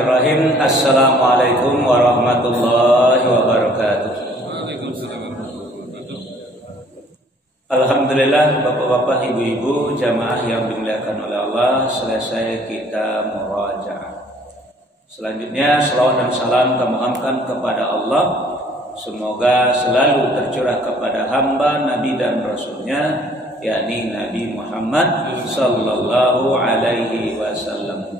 Bismillahirrahmanirrahim. Assalamualaikum warahmatullahi wabarakatuh. Alhamdulillah, bapak-bapak, ibu-ibu, jamaah yang dimuliakan oleh Allah, selesai kita murajaah. Selanjutnya selawat dan salam kami mohonkan kepada Allah, semoga selalu tercurah kepada hamba, nabi dan rasulnya, yakni Nabi Muhammad sallallahu alaihi wasallam.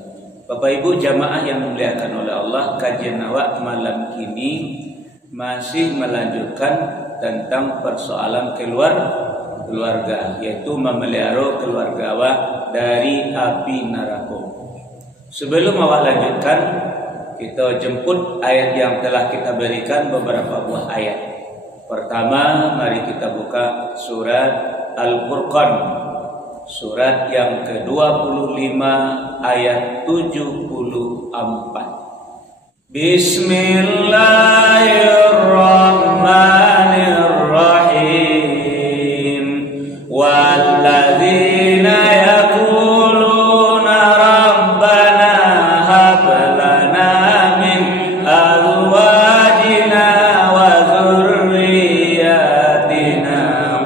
Bapak Ibu jamaah yang dimuliakan oleh Allah, kajian awak malam ini masih melanjutkan tentang persoalan keluarga, yaitu memelihara keluarga awak dari api neraka. Sebelum awak lanjutkan, kita jemput ayat yang telah kita berikan, beberapa buah ayat. Pertama, mari kita buka surat Al-Furqan, surat yang ke-25 ayat 74. Bismillahirrahmanirrahim. Walladzina yaquluna rabbana hab lana min azwajina wa dhurriyyatina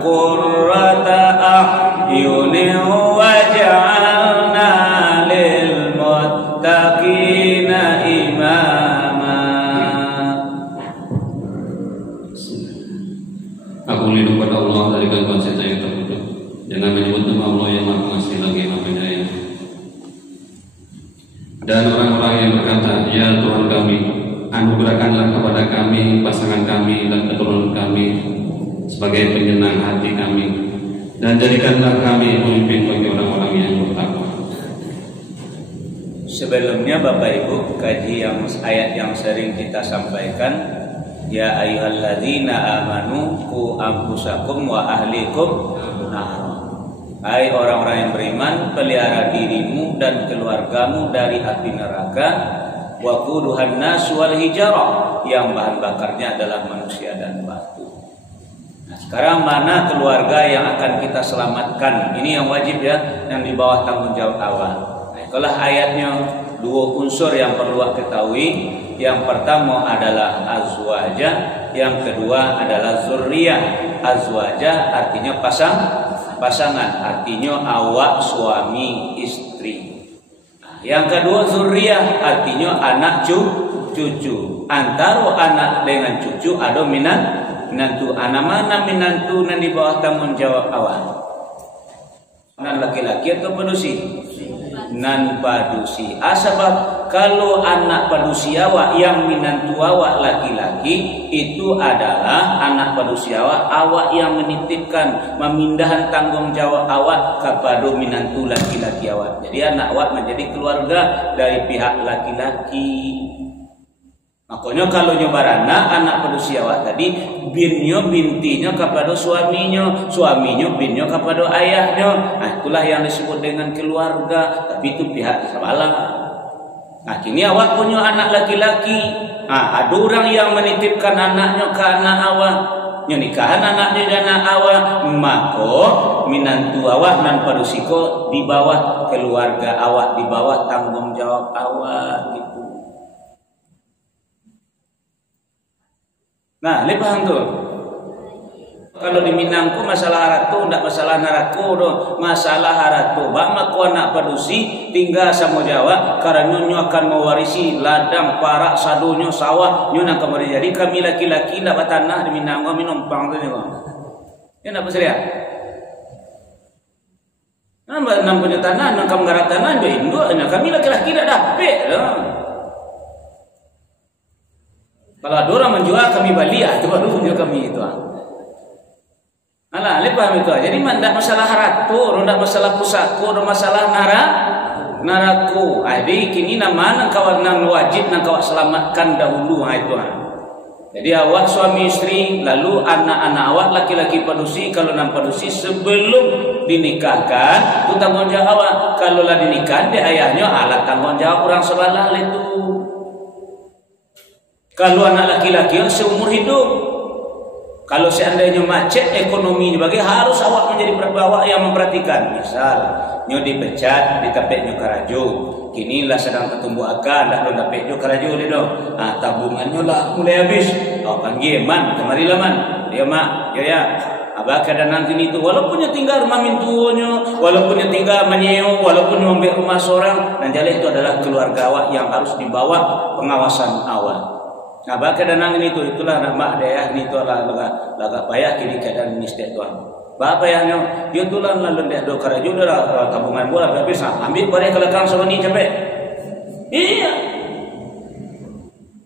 qurrata a'yunin waj'alna lil muttaqina imama. Aku lindung pada Allah dari gangguan setan yang terkutuk. Jangan menyebut nama Allah yang Maha Pengasih lagi Maha Penyayang. Dan orang-orang yang berkata, ya Tuhan kami, anugerahkanlah kepada kami pasangan kami dan keturunan kami sebagai penyenang hati kami, dan jadikanlah kami pemimpin bagi orang-orang yang bertakwa. Sebelumnya Bapak Ibu, kaji ayat yang sering kita sampaikan, ya ayyuhalladzina amanu qu anfusakum wa ahlikum nar. Hai orang-orang yang beriman, pelihara dirimu dan keluargamu dari api neraka. Wa quduhan nas wal hijarah, yang bahan bakarnya adalah manusia dan batu. Nah, sekarang mana keluarga yang akan kita selamatkan? Ini yang wajib ya, yang di bawah tanggung jawab awal. Nah, itulah ayatnya, dua unsur yang perlu ketahui. Yang pertama adalah azwaja, yang kedua adalah zurriyah. Azwaja artinya pasangan, artinya awak suami istri. Nah, yang kedua zurriyah artinya anak cucu. Antara anak dengan cucu ada minantu. Anak mana minantu yang di bawah tanggung jawab awal? Nan laki-laki atau padusi? Nan padusi. Sebab kalau anak padusi awak yang minantu awak laki-laki, itu adalah anak padusi awak yang menitipkan, memindahkan tanggung jawab awak kepada minantu laki-laki awak. Jadi anak awak menjadi keluarga dari pihak laki-laki. Makanya kalau nyobar anak padusi awak tadi, binnya bintinya kepada suaminya binnya kepada ayahnya. Nah, itulah yang disebut dengan keluarga, tapi itu pihak sebelah. Nah, kini awak punya anak laki-laki. Nah, ada orang yang menitipkan anaknya ke anak awak, nikahan anaknya dengan anak awak, maka minantu awak dan padusiko di bawah keluarga awak, di bawah tanggung jawab awak gitu. Nah, paham tuh. Kalau di Minangku masalah haratu, ndak masalah naraku, masalah haratu. Bama ku anak padusi tinggal sama Jawa, karena nyo akan mewarisi ladang, parak, sadonyo, sawah, nyo nak kembali. Jadi kami laki-laki ndak batanah di Minangku, kami numpang tu nyo. Ya ndak pasal ya. Nang punya tanah, nang kamu garap tanah, jo induk, kami laki-laki ndak dapat. Kalau ada orang menjual kami beli, itu baru punya kami itu. Alah, paham itu. Jadi tidak masalah haratu, tidak masalah pusaku, tidak masalah naraku. Jadi kini nama kawan nang wajib nang kawak selamatkan dahulu itu. Jadi awak suami istri, lalu anak-anak awak laki-laki padusi, kalau nang padusi sebelum dinikahkan itu tanggung jawab awak. Kalau lah dinikah dia ayahnya alat tanggung jawab orang sebelah itu. Kalau anak laki-laki seumur hidup, Kalau seandainya macet ekonomi bagi harus awak menjadi awak yang memperhatikan. Misal, nyo dipecat, ditapek nyo karajo. Kini lah sedang tertumbuh akan, tak lo dapet nyo karajo le do. Tabungannya lah mulai habis. Awak panggil man, kemarilah man. Dia mak, ya. Abah kadang nanti itu walaupun dia tinggal rumah mintuonyo, walaupun dia tinggal menyeo, walaupun dia ambil rumah seorang, dan jalan itu adalah keluarga awak yang harus dibawa pengawasan awak. Nah, bahkan kadang itu itulah nama dia ini tu lah laga payah kini keadaan mistek tuan. Bah payahnya dia tulan lalu dia do karajo dah tabungan bola habis ambil barang kelakang sawani capek. Iya.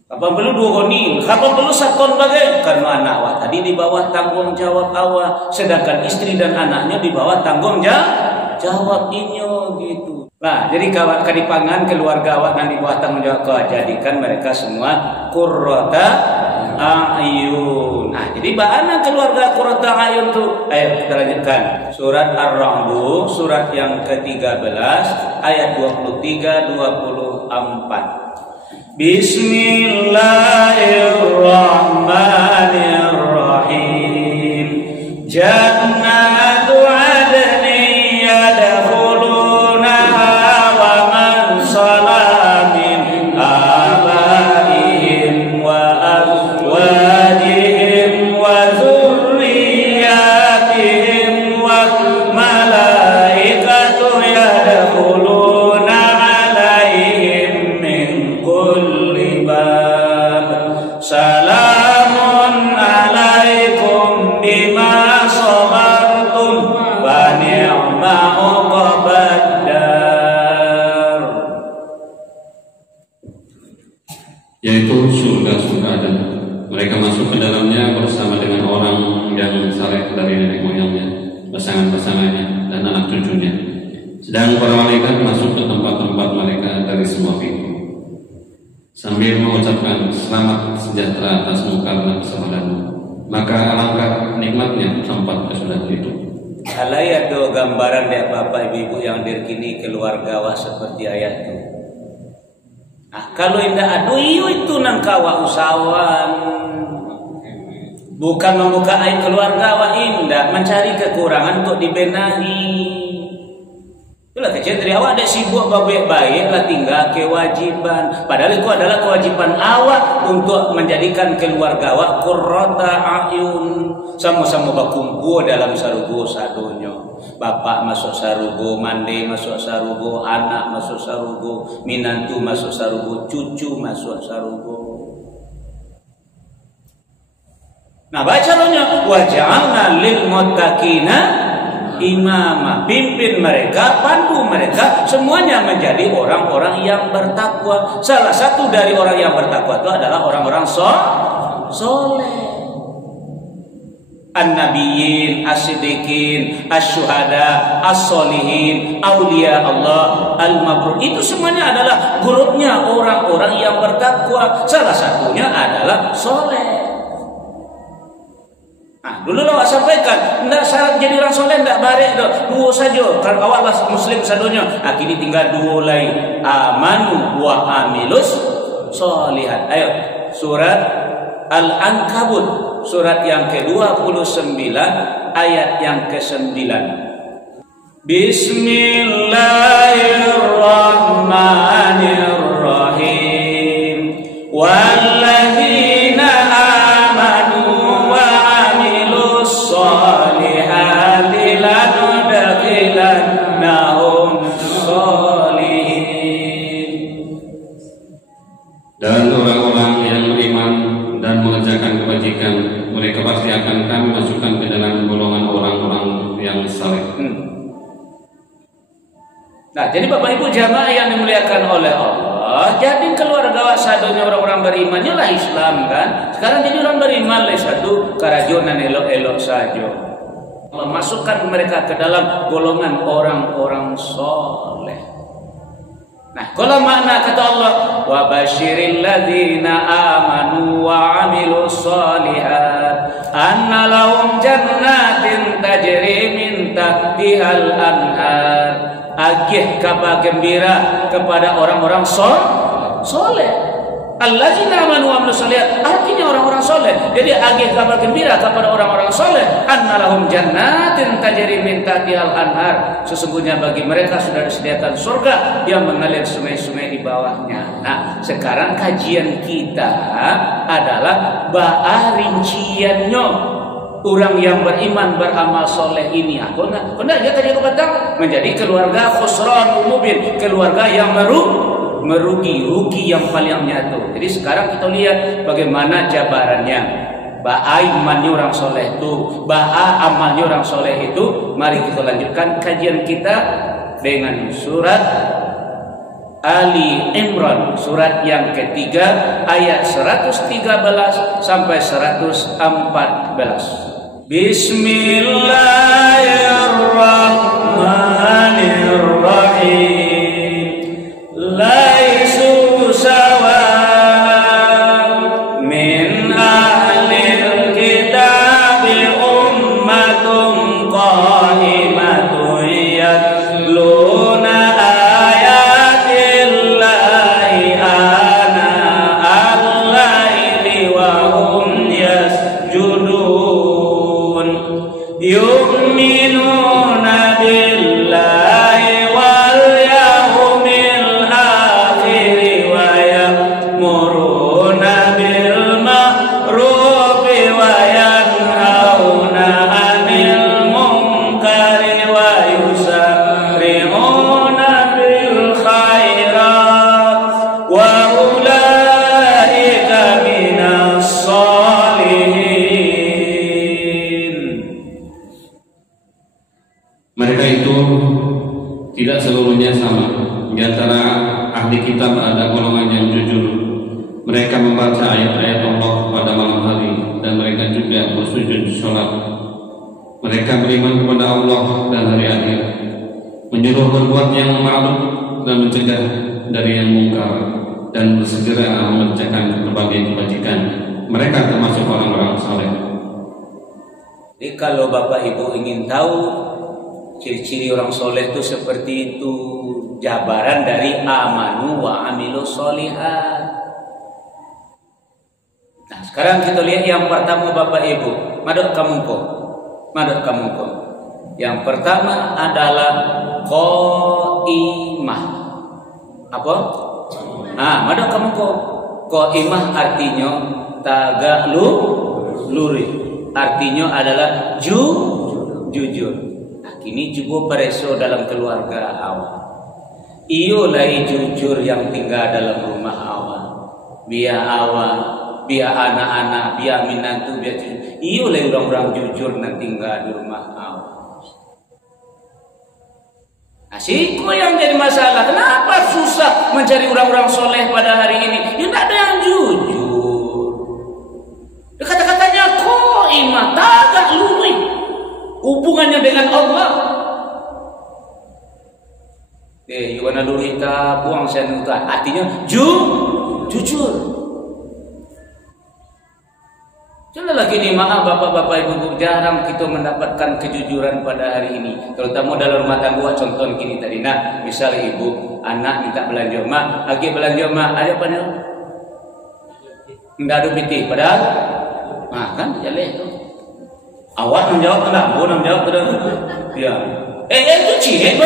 Kapan perlu dua koni, kapan perlu sakon bagai karena anak awak tadi di bawah tanggung jawab awak, sedangkan istri dan anaknya di bawah tanggung jawab inyo gitu. Nah, jadi kawan kadipangan keluarga awak dan di bawah tanggung jawab kau jadikan mereka semua qurrata a'yun. Nah, jadi bagaimana keluarga qurrata a'yun tu? Ayo kita lanjutkan. Surat Ar-Ra'd, surat yang ke-13 ayat 23-24. Bismillahirrahmanirrahim. Jannatu 'adnin yadkhulunaha wa man salaha min abaihim wa azwajihim wa dzurriyyatihim wa malaikatu yadkhuluna 'alaihim min kulli bab. Salamun 'alaikum bima sabartum wa ni'ma 'uqbad dar. Yaitu surga-surga dan mereka masuk ke dalamnya bersama dengan orang yang saleh dari nenek moyangnya, pasangan-pasangannya dan anak cucunya. Sedang para malaikat masuk ke tempat-tempat mereka dari semua pintu sambil mengucapkan selamat sejahtera atasmu karena kesalahanmu. Maka alangkah nikmatnya tempat kesudahan itu. Alaya do gambaran dek bapak ibu yang dirkini keluarga awak seperti ayat itu. Kalau indah aduh itu nang kawa usahawan. Bukan membuka aib keluarga awak indah, mencari kekurangan untuk dibenahi. Itulah kecil dari awak ada sibuk baik-baik lah tinggal kewajiban. Padahal itu adalah kewajiban awak untuk menjadikan keluarga awak qurrata a'yun. Sama-sama berkumpul dalam sarugo sadonyo. Bapak masuk sarugo, mandi masuk sarugo, anak masuk sarugo, minantu masuk sarugo, cucu masuk sarugo. Nah, baca rohnya wa ja'alna lil muttaqina imama, pimpin mereka, pandu mereka, semuanya menjadi orang-orang yang bertakwa. Salah satu dari orang yang bertakwa itu adalah orang-orang soleh. An-nabiyyin, as-siddiqin, asy-syuhada, as-sholihin, auliya Allah, al-mabrur. Itu semuanya adalah grupnya orang-orang yang bertakwa. Salah satunya adalah soleh. Nah, dulu awak sampaikan, tidak syarat jadi orang soleh, tidak barek dua saja. Kalau awak lah muslim sadonya, kini tinggal dua lain. Amanu wa amilus sholihat. Ayo, surat Al-Ankabut, surat yang ke-29, ayat yang ke-9. Bismillahirrahmanirrahim. Walladzina amanu solihati lanudkhilannahum solihin. Dan orang-orang yang beriman dan mengerjakan kebajikan, mereka pasti akan kami masukkan ke dalam golongan orang-orang yang saleh. Nah, jadi Bapak Ibu jamaah yang dimuliakan oleh Allah, jadi keluarga sadonya orang-orang beriman lah Islam kan. Sekarang jadi orang beriman lah satu karajonan elok-elok saja. Allah masukkan mereka ke dalam golongan orang-orang soleh. Nah, kalau makna kata Allah, wa basyiril ladzina amanu wa amilus sholihat anna lahum jannatin tajri min tahtihal anhar. Agih kabar gembira kepada orang-orang soleh. Alladzina amanu wa amilus sholihat, artinya orang-orang orang-orang soleh. Jadi agih kabar gembira kepada orang-orang soleh, annalahum jannatin tajri min tahtihal anhar. Sesungguhnya bagi mereka sudah disediakan surga yang mengalir sungai-sungai di bawahnya. Nah, sekarang kajian kita adalah baah rinciannya. Orang yang beriman beramal soleh ini aku benar ya tadi aku katakan menjadi keluarga khusranul mubin, keluarga yang merugi yang paling nyata. Jadi sekarang kita lihat bagaimana jabarannya. Ba'a imannya orang soleh itu, ba'a amalnya orang soleh itu. Mari kita lanjutkan kajian kita dengan surat Ali Imran, surat yang ketiga ayat 113 sampai 114. Bismillahirrahmanirrahim. Laisu sawa min ahlil kitabi ummatun qa'imatun yatluna ayatillahi ana al-laili wa hum yasjudun yu'minuna billahi wal yawmil akhir wa ya'muruna bil ma'rufi wa yanhauna 'anil munkari wa yusari'una bil khairat wa ulaika minas sholihin. Mereka itu tidak seluruhnya sama. Di antara ahli kitab ada golongan yang jujur. Mereka membaca ayat-ayat Allah pada malam hari dan mereka juga bersujud sholat. Mereka beriman kepada Allah dan hari akhir, menyuruh berbuat yang ma'ruf dan mencegah dari yang mungkar, dan bersegera mengerjakan berbagai kebajikan. Mereka termasuk orang-orang saleh. Jadi kalau Bapak Ibu ingin tahu ciri-ciri orang soleh itu seperti itu, jabaran dari amanu wa amilu sholihat. Nah, sekarang kita lihat yang pertama Bapak Ibu, madok kamungko. Yang pertama adalah qaimah. Apa? Nah, madok kamungko. Qaimah artinya tagak luri. Artinya adalah jujur. Kini juga pereso dalam keluarga awak. Iyo lai jujur yang tinggal dalam rumah awak. Biar awak, biar anak-anak, biar minantu, biar iyo lai orang-orang jujur yang tinggal di rumah awak. Asiko yang jadi masalah. Kenapa susah mencari orang-orang soleh pada hari ini? Ya tidak ada yang jujur. Kata-katanya qaimah, tagak luri. Hubungannya dengan Allah. Yuwana lurita buang senuta. Artinya jujur. Jangan lagi nih, maaf bapak-bapak ibu, jarang kita mendapatkan kejujuran pada hari ini, terutama dalam rumah tangga. Contoh gini tadi, nah misalnya ibu anak minta belanja, mak lagi belanja, mak ada apa nih? Nggak ada piti, padahal kan jalan itu. Awak menjawab enggak, bu menjawab tidak. Ya. Itu cie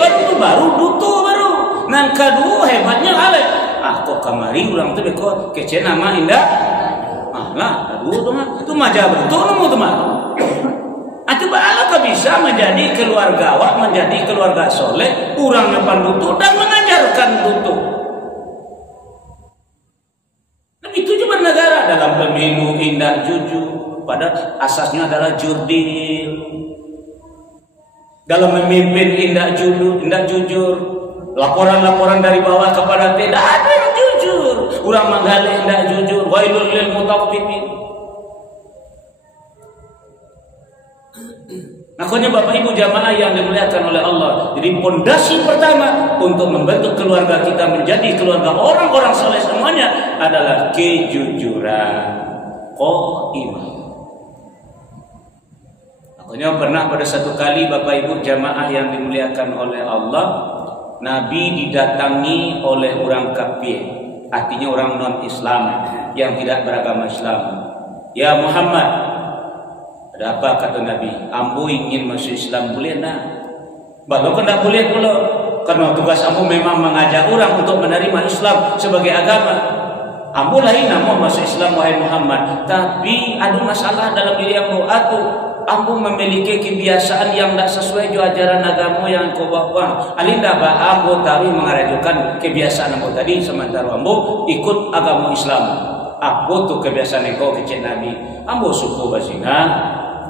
baru tuh baru duto baru. Nan kedua hebatnya ale. Kok kamari ulang tuh kok kece nama indah. Lah, aduh tuh mah itu maja betul nemu tuh mah. Atuh bala bisa menjadi keluarga awak, menjadi keluarga soleh, urang depan duto dan mengajarkan duto. Dan itu juga bernegara dalam pemilu indah jujur. Pada asasnya adalah jurdil. Dalam memimpin indah jujur. Laporan-laporan dari bawah kepada tidak ada yang jujur. Urang manggali indah jujur. Wailul lil mutaffifin. Makanya Bapak Ibu jamaah yang dimuliakan oleh Allah. Jadi pondasi pertama untuk membentuk keluarga kita menjadi keluarga orang-orang soleh semuanya adalah kejujuran. Qaimah. Makanya pernah pada satu kali Bapak Ibu jamaah yang dimuliakan oleh Allah, Nabi didatangi oleh orang kafir, artinya orang non-Islam. yang tidak beragama Islam. Ya Muhammad, ada apa kata Nabi? Ambo ingin masuk Islam, boleh nak? Baru kan tak boleh pula, karena tugas ambo memang mengajak orang untuk menerima Islam sebagai agama. Ambo lain nak masuk Islam wahai Muhammad, tapi ada masalah dalam diri ambo. Ambo memiliki kebiasaan yang tak sesuai dengan ajaran agama yang kau bawa. Alinda bah ambo tahu mengarajukan kebiasaan ambo tadi, sementara ambo ikut agama Islam. Apa tu kebiasaan engkau kecil Nabi? Ambo suku berzina,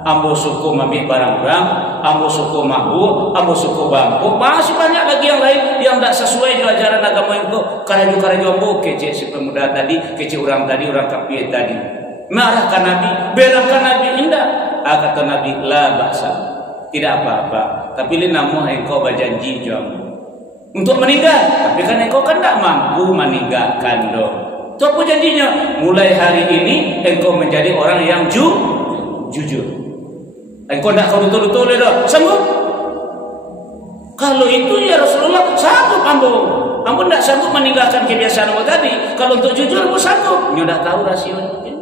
ambo suku ambil barang orang, ambo suku mabuk, ambo suku bangkuk. Masih banyak lagi yang lain yang tak sesuai dengan ajaran agama engkau. Karaju-karaju ambo kecil si pemuda tadi, kecil orang tadi, orang kafir tadi. Marahkan Nabi, belakan Nabi, indah. Kata Nabi, la baksa, tidak apa-apa. Tapi li namu engkau berjanji jom untuk meninggal. Tapi kan engkau kan tak mampu meninggalkan dong. Itu apa janjinya? Mulai hari ini engkau menjadi orang yang jujur. Engkau tak kau betul-betul dah sanggup. Kalau itu ya Rasulullah sanggup ambo. Ambo tak sanggup meninggalkan kebiasaan ambo tadi. Kalau untuk jujur ambo sanggup. Nyo dah tahu rasionya.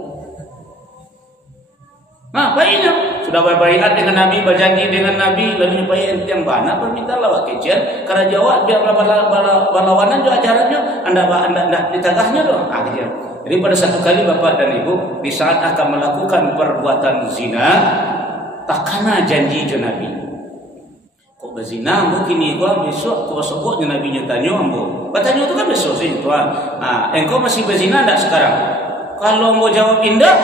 Nah, baiknya sudah berbaikat dengan Nabi, berjanji dengan Nabi, lalu nyupai yang mana permintaan lawak kecil, karena jawab biar berlawanan juga ajarannya, anda ditagahnya dong. Akhirnya, jadi pada satu kali bapak dan ibu di saat akan melakukan perbuatan zina, tak kena janji je Nabi. Kok berzina, mungkin gua besok kau sebutnya Nabi nyatanya ambo. Bertanya itu kan besok sih tuan. Engkau masih berzina tak sekarang? Kalau mau jawab indah,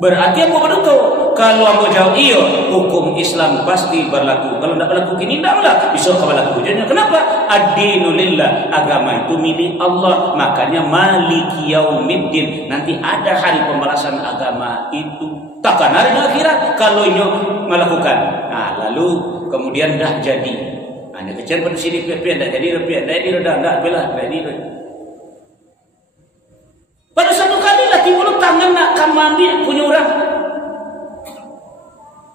berarti ambo berduka. Kalau ambo jawab iya, hukum Islam pasti berlaku. Kalau tidak berlaku kini, tidaklah. Besok akan berlaku hujannya. Kenapa? Ad-dinu lillah. Agama itu milik Allah. Makanya maliki yaumiddin. Nanti ada hari pembalasan agama itu. Takkan hari akhirat kalau nyo melakukan. Nah, lalu kemudian dah jadi. Hanya kecil pada sini pian, dah jadi repian, dah jadi redah, dah belah, dah jadi. Pada satu kali lah timbul tangan nak kamambil punya orang.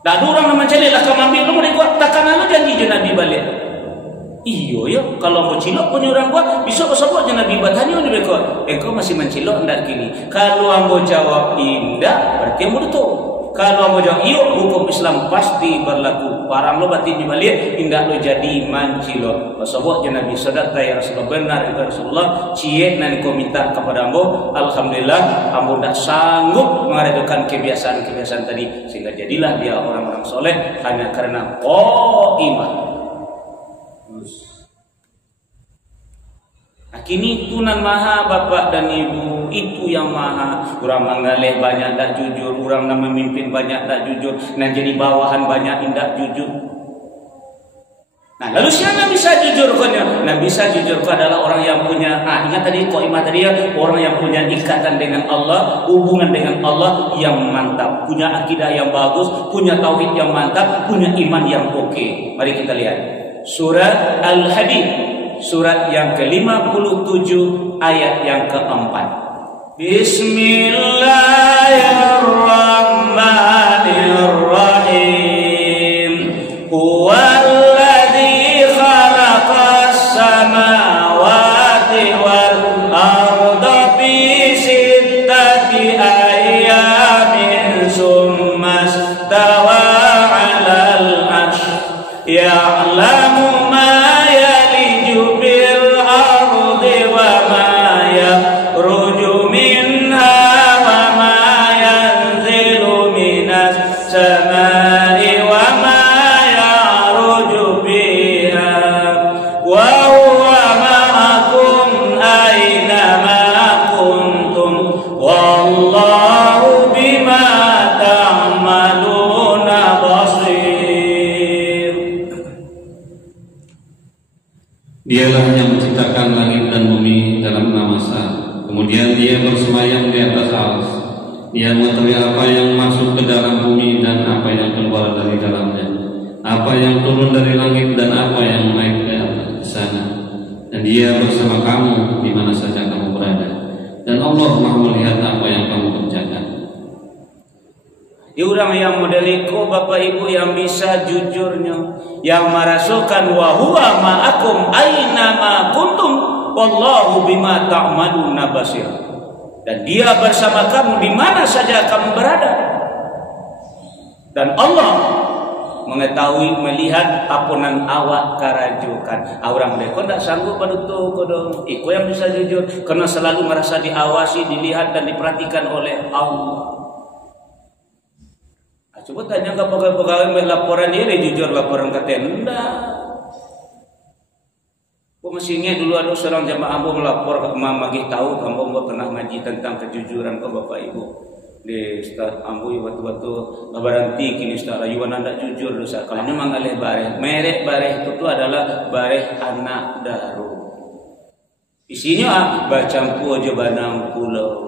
Dah ada orang nama cari lah kamambil, kamu dia takkan nama janji je Nabi balik. Iyo ya, kalau mau cilok punya orang buat, besok sebut je Nabi bertanya ni mereka. Engkau masih mencilok hendak kini. Kalau ambo jawab indah, berarti ambo betul. Kalau ambo jawab iyo, hukum Islam pasti berlaku. Parang lo batin balik, indah lo jadi mancilok. Sebut je Nabi sedekah ya Rasulullah, benar itu Rasulullah. Cie nan kau minta kepada ambo, alhamdulillah ambo dah sanggup mengadakan kebiasaan-kebiasaan tadi, sehingga jadilah dia orang-orang soleh hanya karena iman. Kini tunan maha bapak dan ibu itu yang maha. Orang mengalih banyak tak jujur, orang nak memimpin banyak tak jujur, nak jadi bawahan banyak tidak jujur. Nah, lalu siapa bisa jujur kanya? Nah, bisa jujur kau adalah orang yang punya ingat tadi qaimah tadi ya, orang yang punya ikatan dengan Allah, hubungan dengan Allah yang mantap, punya akidah yang bagus, punya tauhid yang mantap, punya iman yang oke. Mari kita lihat surat Al-Hadid, surat yang ke-57 ayat yang keempat. Bismillahirrahmanirrahim. Huwallazi khalaqas samawati wal arda fi sittati ayamin summa stawa 'alal 'arsy ya'lamu ma Dialah yang menciptakan langit dan bumi dalam 6 masa. Kemudian dia bersemayam di atas ars. Dia mengetahui apa yang masuk ke dalam bumi dan apa yang keluar dari dalamnya, apa yang turun dari langit dan apa yang naik ke sana. Dan dia bersama kamu di mana saja kamu berada. Dan Allah Maha melihat apa yang kamu kerjakan. Orang yang modeliko bapak ibu yang bisa jujurnya, yang merasukan wa huwa ma'akum aina ma kuntum wallahu bima ta'maluna basir. dan Dia bersama kamu di mana saja kamu berada. Dan Allah mengetahui, melihat apunan awak karajukan. Orang mereka tidak sanggup padutu kodong. Iko yang bisa jujur karena selalu merasa diawasi, dilihat dan diperhatikan oleh Allah. Coba tanya ke pegawai-pegawai laporan dia jujur laporan katanya enggak. Kok masih ingat dulu ada seorang jamaah ambo melapor ke imam bagi tahu ambo pernah ngaji tentang kejujuran ke bapak ibu. Di Ustaz ambo batu-batu ngabaranti kini Ustaz rayuan anda jujur dosa. Kalau memang alih bareh, merek bareh itu adalah bareh anak daru. Isinya bacampu aja banang pulau.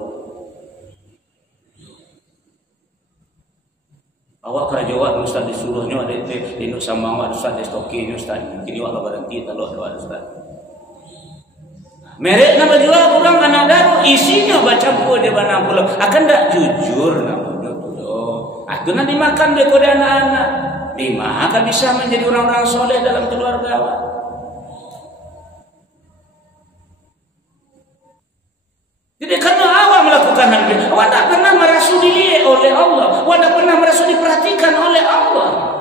Awak kerajaan Ustaz disuruhnya ada di Nuk Samang ada Ustaz distokinya Ustaz. Kini awak berhenti kalau ada Ustaz. Merek nama jual kurang anak daru isinya bacampu aja banang pulau. Akan tak jujur namanya pulau. Itu nanti makan deh kode anak-anak. Dimakan bisa menjadi orang-orang soleh dalam keluarga awak. Jadi karena awak melakukan hal ini, awak tak pernah merasa dilihat oleh Allah, awak tak pernah merasa diperhatikan oleh Allah.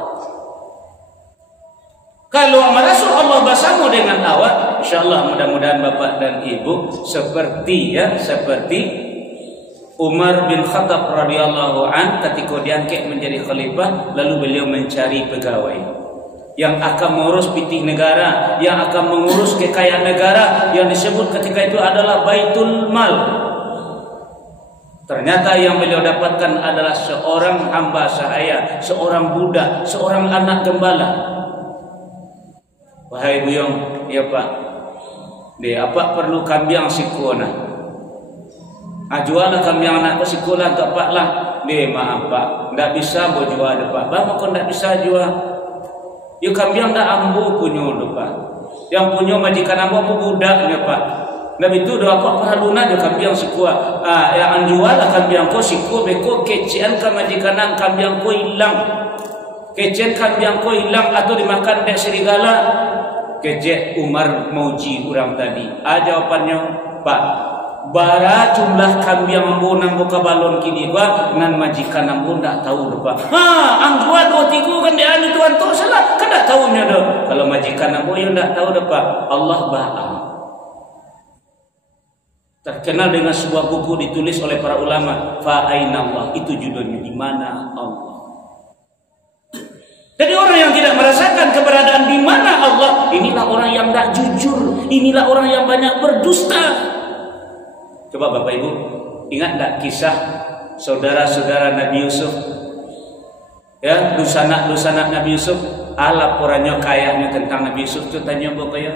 Kalau merasa Allah bersama dengan awak, insyaallah mudah-mudahan bapak dan ibu seperti Umar bin Khattab radhiyallahu an ketika diangkat menjadi khalifah, lalu beliau mencari pegawai yang akan mengurus pitih negara, yang akan mengurus kekayaan negara, yang disebut ketika itu adalah Baitul Mal. Ternyata yang beliau dapatkan adalah seorang hamba sahaya, seorang budak, seorang anak gembala. Wahai buyong, ya Pak, dia apa perlu kambiang sikuna? Jualah kambiang anak sikuna tak Pak lah. Dia maaf Pak, tidak bisa buat jual Pak. Bang, kau tidak bisa jual. Yuk kambiang dah ambo punya Pak. Yang punya majikan ambo budaknya Pak. Nabi itu doa apa perhaluna je kambiang sikua. Yang anjual kambiang ko sikua beko kecian ka majikanan kambiang ko hilang. Kecian kambiang ko hilang atau dimakan dek serigala. Kecek Umar mauji orang tadi. Jawapannya Pak, bara jumlah kambing ambo nang buka balon kini gua ngan majikan ambo ndak tahu depa. Anggua 2 3 kan dia anu tuan tu salah. Kan ndak tahunya dah. Kalau majikan ambo yo ndak tahu depa. Allah ba'am. Terkenal dengan sebuah buku ditulis oleh para ulama, fa aina Allah. Itu judulnya, di mana Allah. Jadi orang yang tidak merasakan keberadaan di mana Allah, inilah orang yang tidak jujur, inilah orang yang banyak berdusta. Coba Bapak Ibu, ingat tak kisah saudara-saudara Nabi Yusuf? Ya, lusanak Nabi Yusuf, laporannya kayaknya tentang Nabi Yusuf itu tanya Bapak ya.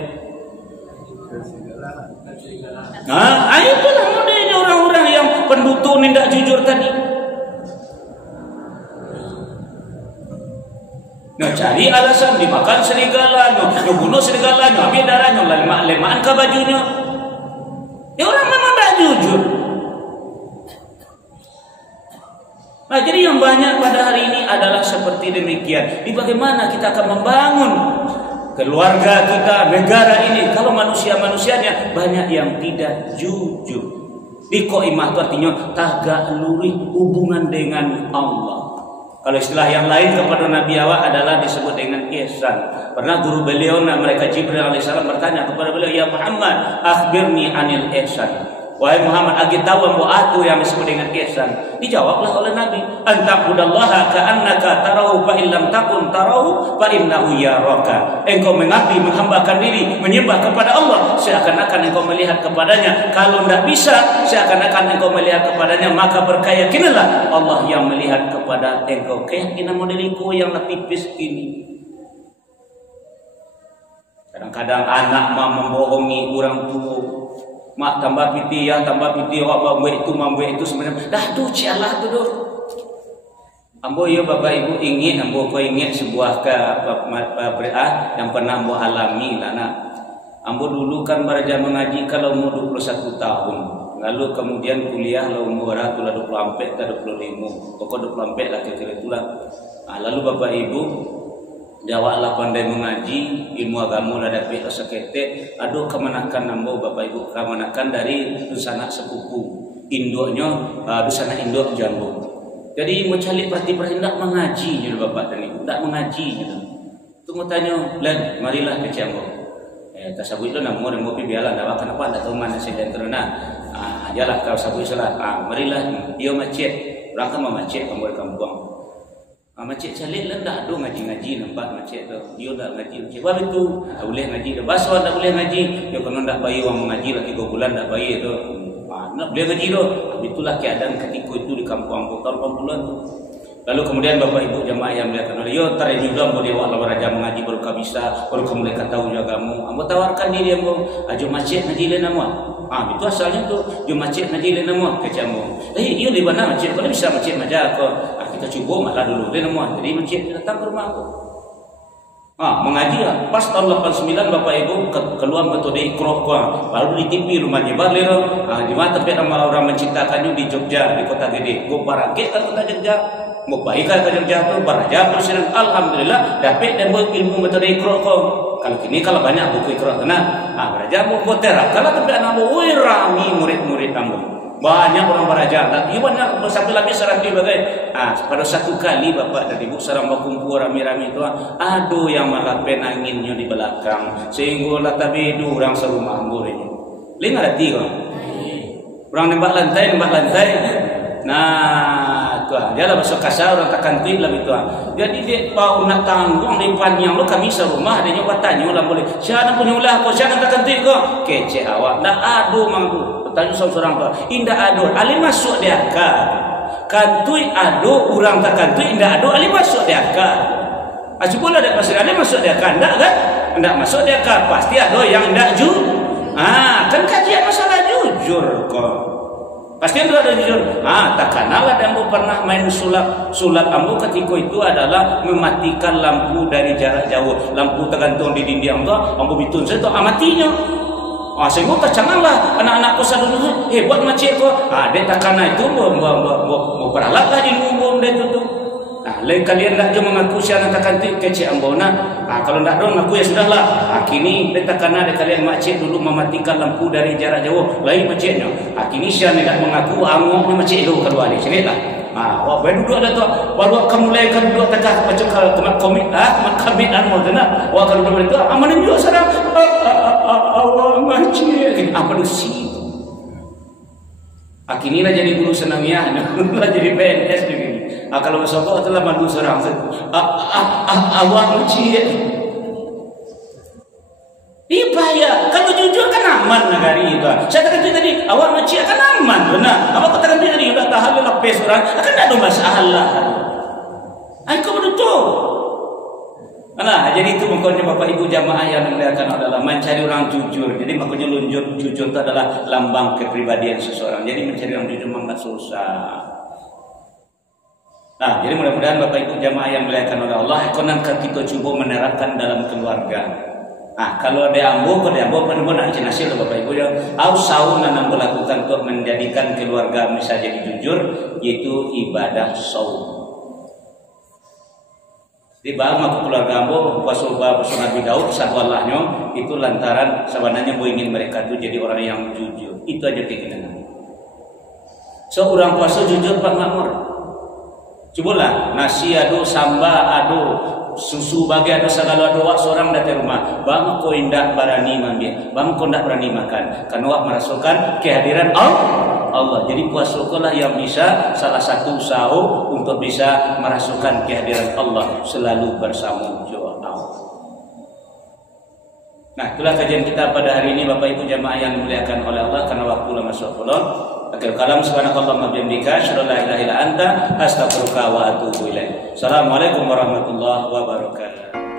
Itulah modelnya orang-orang yang pendutu tidak jujur tadi. Cari alasan dimakan serigala, bunuh serigala, ambil darahnya, lemaan ke bajunya. Ya orang memang tak jujur. Jadi yang banyak pada hari ini adalah seperti demikian. Di bagaimana kita akan membangun keluarga kita, negara ini, kalau manusia-manusianya banyak yang tidak jujur. Di qoimah itu artinya tagak lurih hubungan dengan Allah. Kalau istilah yang lain kepada Nabi awak adalah disebut dengan ihsan. Pernah guru beliau mereka Jibril alaihissalam bertanya kepada beliau, ya Muhammad, akhbirni anil ihsan. Wahai Muhammad, agi tahu apa yang disebut dengan ihsan. Dijawablah oleh Nabi, antaqudallaha ka'annaka tarahu fa illam takun tarahu fa innahu yaraka. Engkau mengabdi, menghambakan diri, menyembah kepada Allah seakan-akan engkau melihat kepadanya. Kalau tidak bisa, seakan-akan engkau melihat kepadanya, maka berkeyakinanlah Allah yang melihat kepada engkau. Keyakinan modeliku yang tipis ini. Kadang-kadang anak membohongi orang tua. Mak tambah piti ya, awak mambu itu sebenarnya dah tu cialah tu doh. Ambo ya Bapak Ibu ingin ambo sebuah yang pernah ambo alami lah. Ambo dulu kan belajar mengaji kalau umur 21 tahun. Lalu kemudian kuliah lah umur 24 ke 25. Pokok 24 lah kira-kira itulah. Lalu Bapak Ibu Jawab lah pandai mengaji ilmu agama lah dapat sekete. Aduh kemanakan nambo bapak ibu kemanakan dari sanak sepupu induknya sanak induk jambu. Jadi mau cari perhati tidak mengaji gitu bapak dan ibu, tidak mengaji gitu. Tunggu tanya, Len, marilah ke jambu. Tasabu itu namo dan ngopi biarlah, tidak kenapa tidak tahu mana saya teruna. Ajalah kau sabu salat. Marilah dia macet, orang kan macet kamu kampung. Macik calik lah dah do ngaji-ngaji nampak macik tu. Dia dah ngaji. Sebab itu tak boleh ngaji dah. Basuh tak boleh ngaji. Dia kalau tak bayi orang mengaji lah 3 bulan tak bayi tu. Nak boleh ngaji tu. Itulah keadaan ketika itu di kampung tahun 80-an tu. Lalu kemudian bapak ibu jamaah yang melihat oleh yo tarik juga boleh awak raja mengaji baru kau bisa baru kau mulai tahu juga kamu. Ambo tawarkan diri ambo ajo macik ngaji le nama. Itu asalnya tu jo macik ngaji le nama ke jamu. Iyo di mana macik kalau bisa macik maja ko. Kita cuba malah dulu le nama. Jadi macik datang ke rumah aku. Mengaji lah. Pas tahun 89 bapak ibu keluar metode Iqra baru di TV rumah Jebar lero. Di mana tempat orang menciptakannya di Jogja di kota gede. Go parake kan kota Jogja. Mau baik kan kerja tu beraja presiden alhamdulillah dapat dan ilmu metode Iqra ko. Kalau kini kalau banyak buku Iqra tenang, beraja mau terap. Kalau tempat anak mau rami murid-murid kamu. Banyak orang beraja. Iya banyak sampai lebih seratus bagai. Pada satu kali bapak dan ibu sarang berkumpul rami-rami itu, aduh yang malah pen anginnya di belakang sehingga lah tabidu orang serumah muridnya. Lihat ada 3. Orang nembak lantai. Nah, tuan, dia lah bahasa kasar orang takkan tuit lah tuan. Jadi dia bau nak tanggung di panjang lo kami serumah dia nyoba tanya lah boleh. Siapa punya ulah kau siapa takkan tuit kau? Kece awak. Dah aduh manggu. Bertanya seorang tu. Indah aduh. Ali masuk dia kan tuit aduh orang takkan tuit indah aduh ali masuk dia Cuba lah dia pasal ali masuk dia enggak kan? Enggak masuk dia pasti aduh yang enggak kan kajian masalah jujur kau. Pasti itu ada jujur. Tak kenal ada ambo pernah main sulap. Sulap ambo ketika itu adalah mematikan lampu dari jarak jauh. Lampu tergantung di dinding tu, ambo bitun saya tu matinya. Sehingga tak cananglah anak-anakku sadun hebat macam tu. Dia tak kenal itu mau peralat lah ilmu dia tu. Lain kalian tak cuma mengaku siapa takkan tu kecil ambo kalau tak dong aku ya sudahlah. Kini dia tak kenal dia kalian macam dulu mematikan lampu dari jarak jauh. Lain macamnya. Kini siapa tak mengaku angoknya macam itu kedua ni. Sinilah. Baru duduk ada tu. Baru kamu mulai kan duduk tegak macam komit anu mana. Kalau duduk itu mana juga sekarang. Awak macam apa dosi. Kini lah jadi guru senamiah, lah jadi PNS juga. Kalau masuk telah mandu seorang, awak macam ini bahaya. Kalau jujur kan aman negara itu. Saya katakan tadi, awak macam kan aman, benar. Awak katakan tadi, sudah tahan lepas orang, akan tak ada masalah. Aku betul. Jadi itu makanya bapak ibu jamaah yang dimuliakan adalah mencari orang jujur. Jadi makanya jujur itu adalah lambang kepribadian seseorang. Jadi mencari orang jujur memang susah. Jadi mudah-mudahan bapak ibu jamaah yang dimuliakan oleh Allah, konon kita cuba menerapkan dalam keluarga. Kalau ada ambo benar-benar nak hasil bapak ibu ya. Saum yang ambo lakukan untuk menjadikan keluarga bisa jadi jujur, yaitu ibadah saum. Di bawah aku keluarga ambo puasa Nabi Daud satu Allahnya itu lantaran sebenarnya bo ingin mereka itu jadi orang yang jujur. Itu aja keinginan. Seorang puasa jujur Pak Makmur. Cobalah nasi ado, samba ado, susu bagi ado segala doa seorang datang rumah. Bang kau indah berani mandir, bang kau tidak berani makan. Karena awak merasakan kehadiran Allah. Jadi puasa lah yang bisa salah satu usaha untuk bisa merasakan kehadiran Allah selalu bersama Allah. Itulah kajian kita pada hari ini Bapak Ibu jamaah yang dimuliakan oleh Allah karena waktu lama masuk. Akhir kalam subhanakallahumma bihamdika asyhadu an la ilaha illa anta astaghfiruka wa atubu ilaik. Assalamualaikum warahmatullahi wabarakatuh.